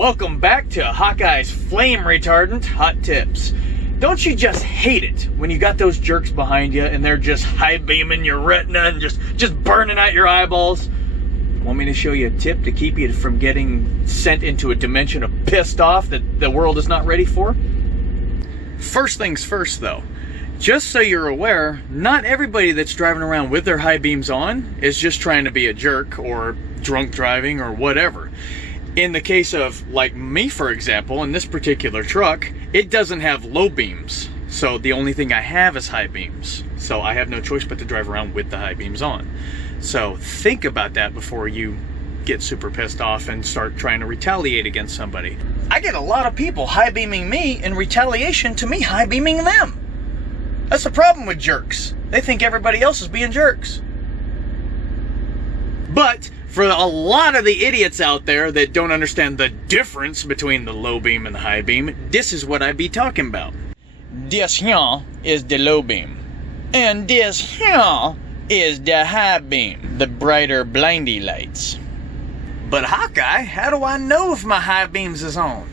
Welcome back to Hawkeye's Flame Retardant Hot Tips. Don't you just hate it when you got those jerks behind you and they're just high beaming your retina and just burning out your eyeballs? Want me to show you a tip to keep you from getting sent into a dimension of pissed off that the world is not ready for? First things first though, just so you're aware, not everybody that's driving around with their high beams on is just trying to be a jerk or drunk driving or whatever. In the case of, like me for example, in this particular truck, it doesn't have low beams. So the only thing I have is high beams. So I have no choice but to drive around with the high beams on. So think about that before you get super pissed off and start trying to retaliate against somebody. I get a lot of people high beaming me in retaliation to me high beaming them. That's the problem with jerks. They think everybody else is being jerks. But for a lot of the idiots out there that don't understand the difference between the low beam and the high beam, this is what I be talking about. This here is the low beam. And this here is the high beam, the brighter blindy lights. But Hawkeye, how do I know if my high beams is on?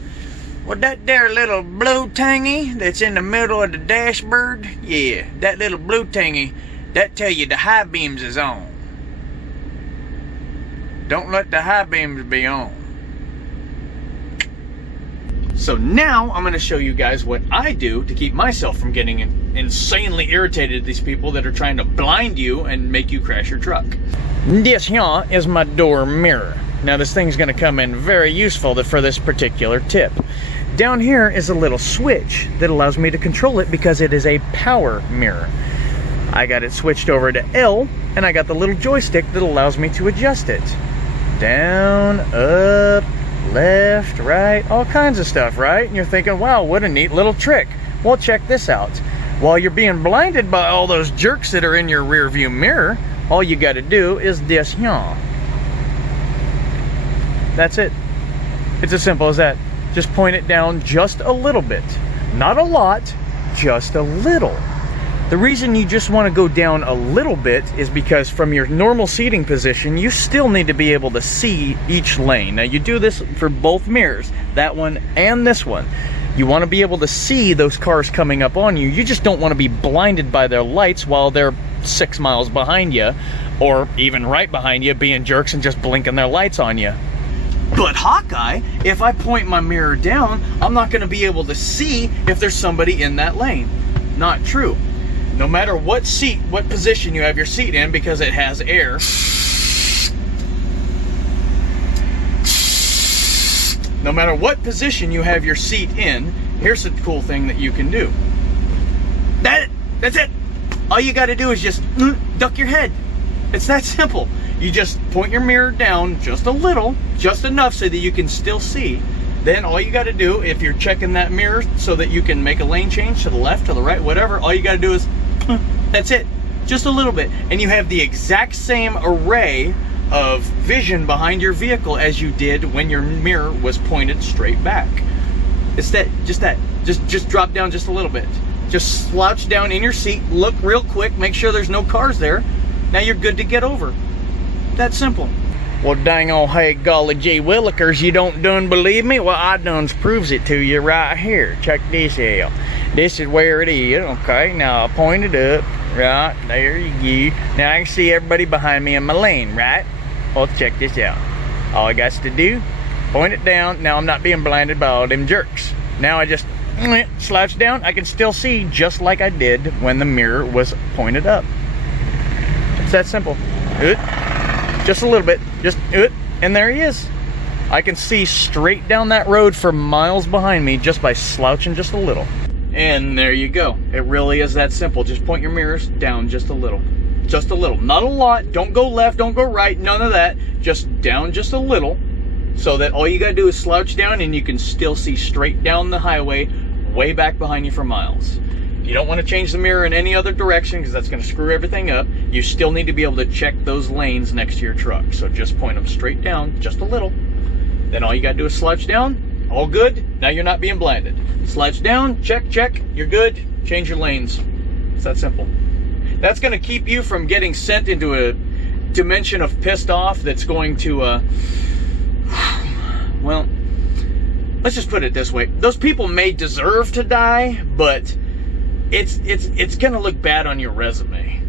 Well, that there little blue tangy that's in the middle of the dashboard, yeah, that little blue tangy, that tell you the high beams is on. Don't let the high beams be on. So now I'm going to show you guys what I do to keep myself from getting insanely irritated at these people that are trying to blind you and make you crash your truck. This here is my door mirror. Now this thing's going to come in very useful for this particular tip. Down here is a little switch that allows me to control it because it is a power mirror. I got it switched over to L, and I got the little joystick that allows me to adjust it. Down, up, left, right, all kinds of stuff, right? And you're thinking, wow, what a neat little trick. Well, check this out. While you're being blinded by all those jerks that are in your rear view mirror, all you got to do is this here. That's it. It's as simple as that. Just point it down just a little bit. Not a lot, just a little. The reason you just want to go down a little bit is because from your normal seating position, you still need to be able to see each lane. Now you do this for both mirrors, that one and this one. You want to be able to see those cars coming up on you. You just don't want to be blinded by their lights while they're 6 miles behind you, or even right behind you, being jerks and just blinking their lights on you. But Hawkeye, if I point my mirror down, I'm not going to be able to see if there's somebody in that lane. Not true. No matter what position you have your seat in, because it has air. No matter what position you have your seat in, here's the cool thing that you can do. That's it. All you got to do is just duck your head. It's that simple. You just point your mirror down just a little, just enough so that you can still see. Then all you got to do, if you're checking that mirror so that you can make a lane change to the left, to the right, whatever, all you got to do is, that's it. Just a little bit. And you have the exact same array of vision behind your vehicle as you did when your mirror was pointed straight back. It's that. Just drop down just a little bit. Just slouch down in your seat, look real quick, make sure there's no cars there. Now you're good to get over. That simple. Well, dang on, hey, golly gee willikers, you don't done believe me? Well, I done proves it to you right here. Check this out. This is where it is, okay? Now, I point it up, right, there you go. Now, I can see everybody behind me in my lane, right? Well, check this out. All I got to do, point it down. Now, I'm not being blinded by all them jerks. Now, I just slouch down. I can still see just like I did when the mirror was pointed up. It's that simple. Just a little bit, and there he is. I can see straight down that road for miles behind me just by slouching just a little. And there you go. It really is that simple. Just point your mirrors down just a little. Just a little, not a lot. Don't go left, don't go right, none of that. Just down just a little, so that all you gotta do is slouch down and you can still see straight down the highway way back behind you for miles. You don't want to change the mirror in any other direction because that's going to screw everything up. You still need to be able to check those lanes next to your truck. So just point them straight down, just a little. Then all you got to do is slouch down. All good. Now you're not being blinded. Slouch down, check, you're good. Change your lanes. It's that simple. That's going to keep you from getting sent into a dimension of pissed off that's going to, well, let's just put it this way. Those people may deserve to die, but it's going to look bad on your resume.